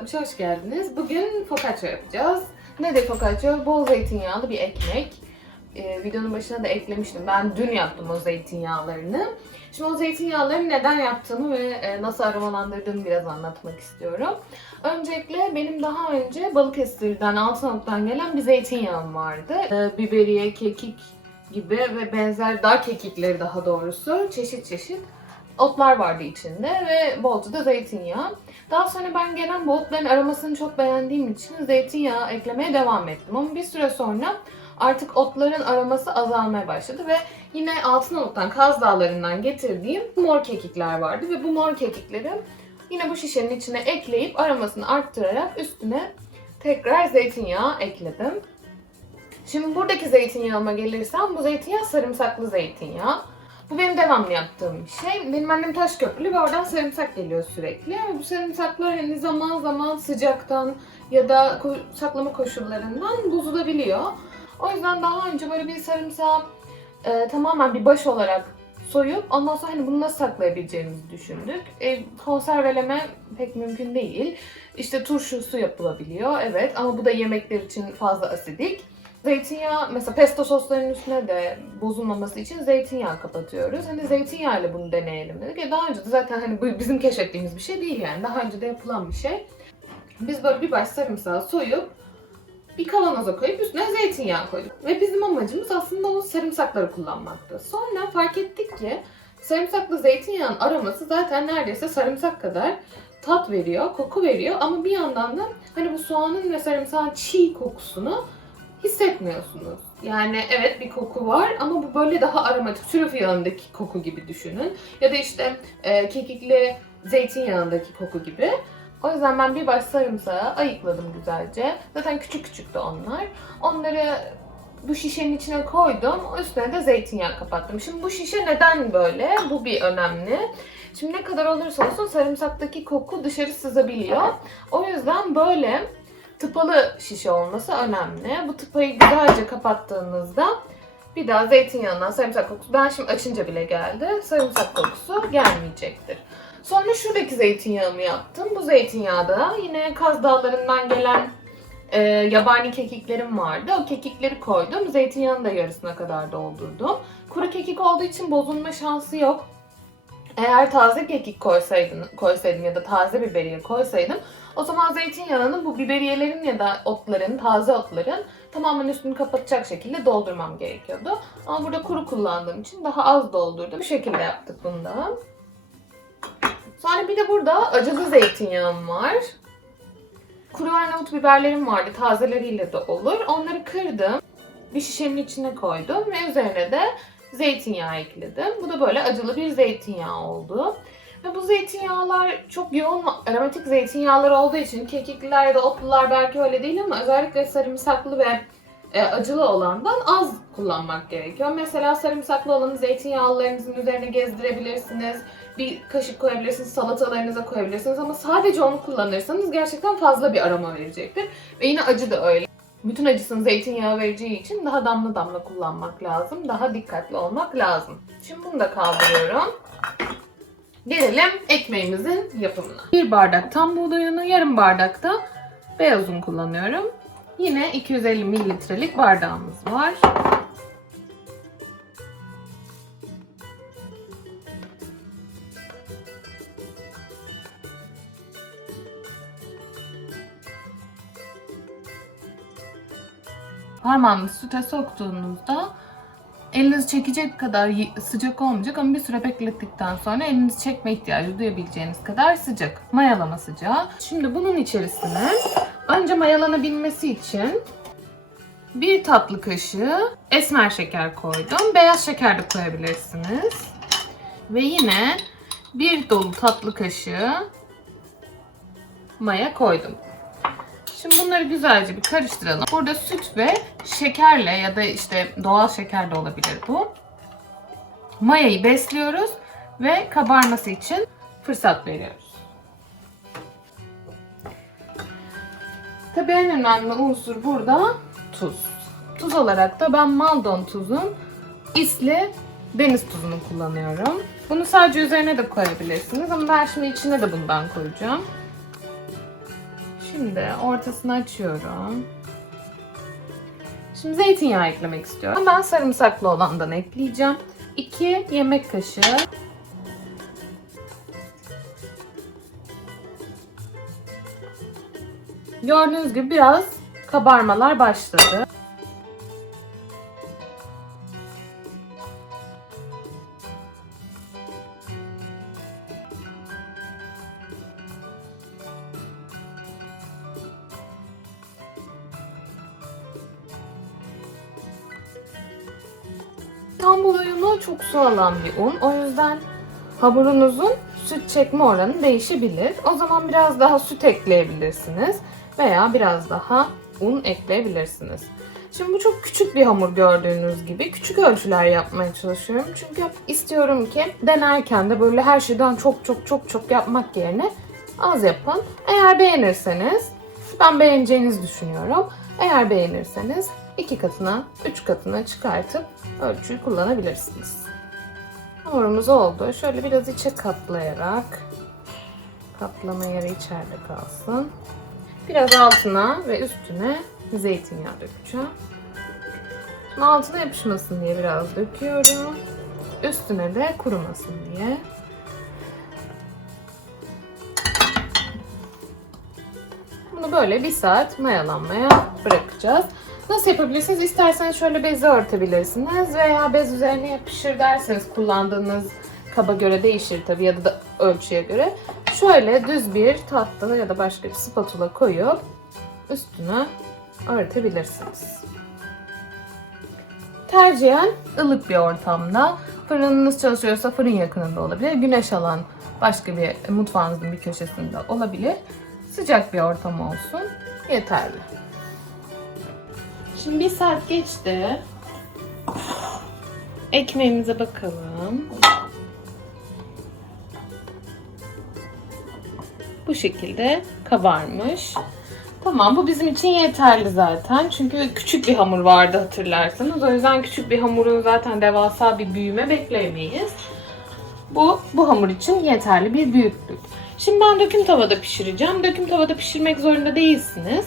60'a hoş geldiniz. Bugün focaccia yapacağız. Nedir focaccia? Bol zeytinyağlı bir ekmek. Ee, videonun başına da eklemiştim. Ben dün yaptım o zeytinyağlarını. Şimdi o zeytinyağları neden yaptığımı ve e, nasıl aromalandırdığımı biraz anlatmak istiyorum. Öncelikle benim daha önce Balıkesir'den, Altınoluk'tan gelen bir zeytinyağım vardı. Ee, biberiye, kekik gibi ve benzer dağ kekikleri daha doğrusu çeşit çeşit otlar vardı içinde ve bolca da zeytinyağı. Daha sonra ben gelen bu otların aromasını çok beğendiğim için zeytinyağı eklemeye devam ettim. Ama bir süre sonra artık otların aroması azalmaya başladı ve yine Altınoluk'tan, Kaz Dağları'ndan getirdiğim mor kekikler vardı ve bu mor kekikleri yine bu şişenin içine ekleyip aromasını arttırarak üstüne tekrar zeytinyağı ekledim. Şimdi buradaki zeytinyağıma gelirsem bu zeytinyağı sarımsaklı zeytinyağı. Bu benim devamlı yaptığım bir şey. Benim annem taş köprülü ve oradan sarımsak geliyor sürekli. Bu sarımsaklar hani zaman zaman sıcaktan ya da saklama koşullarından bozulabiliyor. O yüzden daha önce böyle bir sarımsağı e, tamamen bir baş olarak soyup ondan sonra hani bunu nasıl saklayabileceğimizi düşündük. E, konserveleme pek mümkün değil. İşte turşusu yapılabiliyor evet ama bu da yemekler için fazla asidik. Zeytinyağı mesela pesto sosların üstüne de bozulmaması için zeytinyağı kapatıyoruz. Hani zeytinyağıyla bunu deneyelim dedik. E daha önce de zaten hani bizim keşfettiğimiz bir şey değil yani. Daha önce de yapılan bir şey. Biz böyle bir baş sarımsağı soyup bir kavanoza koyup üstüne zeytinyağı koyduk. Ve bizim amacımız aslında o sarımsakları kullanmaktı. Sonra fark ettik ki sarımsaklı zeytinyağın aroması zaten neredeyse sarımsak kadar tat veriyor, koku veriyor ama bir yandan da hani bu soğanın ve sarımsağın çiğ kokusunu hissetmiyorsunuz. Yani evet bir koku var ama bu böyle daha aromatik. Sürüf yağındaki koku gibi düşünün. Ya da işte e, kekikli zeytinyağındaki koku gibi. O yüzden ben bir baş sarımsağı ayıkladım güzelce. Zaten küçük küçüktü onlar. Onları bu şişenin içine koydum. Üstüne de zeytinyağı kapattım. Şimdi bu şişe neden böyle? Bu bir önemli. Şimdi ne kadar olursa olsun sarımsaktaki koku dışarı sızabiliyor. O yüzden böyle tıpalı şişe olması önemli. Bu tıpayı güzelce kapattığınızda bir daha zeytinyağından sarımsak kokusu, ben şimdi açınca bile geldi, sarımsak kokusu gelmeyecektir. Sonra şuradaki zeytinyağımı yaptım. Bu zeytinyağı da yine Kaz Dağları'ndan gelen e, yabani kekiklerim vardı. O kekikleri koydum. Zeytinyağını da yarısına kadar doldurdum. Kuru kekik olduğu için bozulma şansı yok. Eğer taze kekik koysaydım, koysaydım ya da taze biberiye koysaydım o zaman zeytinyağını bu biberiyelerin ya da otların, taze otların tamamen üstünü kapatacak şekilde doldurmam gerekiyordu. Ama burada kuru kullandığım için daha az doldurdum. Bu şekilde yaptık bunu. Sonra bir de burada acılı zeytinyağım var. Kuru Arnavut biberlerim vardı. Tazeleriyle de olur. Onları kırdım. Bir şişenin içine koydum ve üzerine de zeytinyağı ekledim. Bu da böyle acılı bir zeytinyağı oldu. Ve bu zeytinyağlar çok yoğun aromatik zeytinyağlar olduğu için kekikliler ya da otlular belki öyle değil ama özellikle sarımsaklı ve e, acılı olandan az kullanmak gerekiyor. Mesela sarımsaklı olanı zeytinyağlılarınızın üzerine gezdirebilirsiniz. Bir kaşık koyabilirsiniz, salatalarınıza koyabilirsiniz ama sadece onu kullanırsanız gerçekten fazla bir aroma verecektir. Ve yine acı da öyle. Bütün acısını zeytinyağı vereceği için daha damla damla kullanmak lazım. Daha dikkatli olmak lazım. Şimdi bunu da kaldırıyorum. Gelelim ekmeğimizin yapımına. Bir bardak tam buğday unu, yarım bardak da beyaz un kullanıyorum. Yine 250 mililitrelik bardağımız var. Parmağınızı süte soktuğunuzda elinizi çekecek kadar sıcak olmayacak ama bir süre beklettikten sonra elinizi çekme ihtiyacı duyabileceğiniz kadar sıcak. Mayalama sıcağı. Şimdi bunun içerisine önce mayalanabilmesi için bir tatlı kaşığı esmer şeker koydum. Beyaz şeker de koyabilirsiniz. Ve yine bir dolu tatlı kaşığı maya koydum. Şimdi bunları güzelce bir karıştıralım. Burada süt ve şekerle ya da işte doğal şeker de olabilir bu. Mayayı besliyoruz ve kabarması için fırsat veriyoruz. Tabii en önemli unsur burada tuz. Tuz olarak da ben Maldon tuzun isli deniz tuzunu kullanıyorum. Bunu sadece üzerine de koyabilirsiniz ama ben şimdi içine de bundan koyacağım. Şimdi ortasını açıyorum. Şimdi zeytinyağı eklemek istiyorum. Ben sarımsaklı olandan ekleyeceğim. 2 yemek kaşığı. Gördüğünüz gibi biraz kabarmalar başladı. İstanbul uyumu çok su alan bir un. O yüzden hamurunuzun süt çekme oranı değişebilir. O zaman biraz daha süt ekleyebilirsiniz veya biraz daha un ekleyebilirsiniz. Şimdi bu çok küçük bir hamur gördüğünüz gibi. Küçük ölçüler yapmaya çalışıyorum. Çünkü istiyorum ki denerken de böyle her şeyden çok çok çok çok yapmak yerine az yapın. Eğer beğenirseniz, ben beğeneceğinizi düşünüyorum. Eğer beğenirseniz iki katına, üç katına çıkartıp ölçüyü kullanabilirsiniz. Hamurumuz oldu. Şöyle biraz içe katlayarak katlama yeri içeride kalsın. Biraz altına ve üstüne zeytinyağı dökeceğim. Şimdi altına yapışmasın diye biraz döküyorum. Üstüne de kurumasın diye. Bunu böyle bir saat mayalanmaya bırakacağız. Nasıl yapabilirsiniz? İsterseniz şöyle bezi örtebilirsiniz veya bez üzerine yapışır derseniz kullandığınız kaba göre değişir tabii ya da, da ölçüye göre. Şöyle düz bir tatlı ya da başka bir spatula koyup üstüne örtebilirsiniz. Tercihen ılık bir ortamda. Fırınınız çalışıyorsa fırın yakınında olabilir. Güneş alan başka bir mutfağınızın bir köşesinde olabilir. Sıcak bir ortam olsun. Yeterli. Şimdi bir saat geçti. Ekmeğimize bakalım. Bu şekilde kabarmış. Tamam bu bizim için yeterli zaten. Çünkü küçük bir hamur vardı hatırlarsanız. O yüzden küçük bir hamurun zaten devasa bir büyüme bekleyemeyiz. Bu, bu hamur için yeterli bir büyüklük. Şimdi ben döküm tavada pişireceğim. Döküm tavada pişirmek zorunda değilsiniz.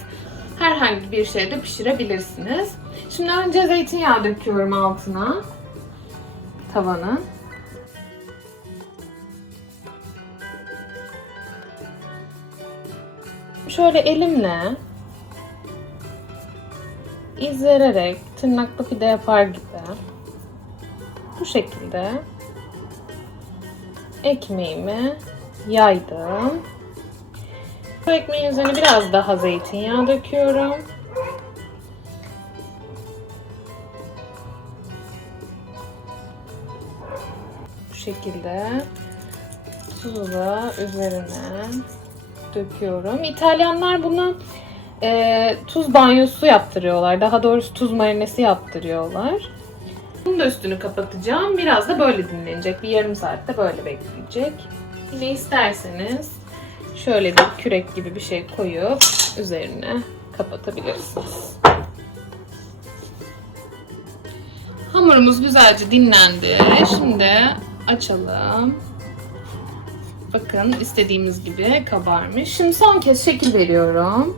Herhangi bir şeyde pişirebilirsiniz. Şimdi önce zeytinyağı döküyorum altına. Tavanın. Şöyle elimle iz vererek tırnaklı pide yapar gibi bu şekilde ekmeğimi yaydım. Bu ekmeğin üzerine biraz daha zeytinyağı döküyorum. Bu şekilde tuzu da üzerine döküyorum. İtalyanlar bunu e, tuz banyosu yaptırıyorlar. Daha doğrusu tuz marinesi yaptırıyorlar. Bunun da üstünü kapatacağım. Biraz da böyle dinlenecek. Bir yarım saatte böyle bekleyecek. Yine isterseniz şöyle bir kürek gibi bir şey koyup üzerine kapatabilirsiniz. Hamurumuz güzelce dinlendi. Şimdi açalım. Bakın istediğimiz gibi kabarmış. Şimdi son kez şekil veriyorum.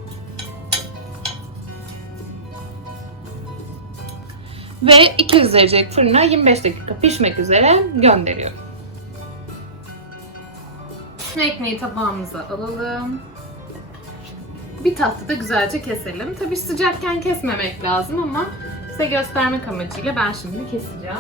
Ve 200 derecelik fırına 25 dakika pişmek üzere gönderiyorum. Şimdi ekmeği tabağımıza alalım. Bir tahtada güzelce keselim. Tabii sıcakken kesmemek lazım ama size göstermek amacıyla ben şimdi keseceğim.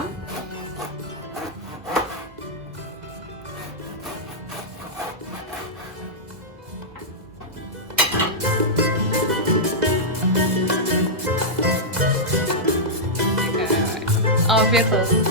Afiyet olsun.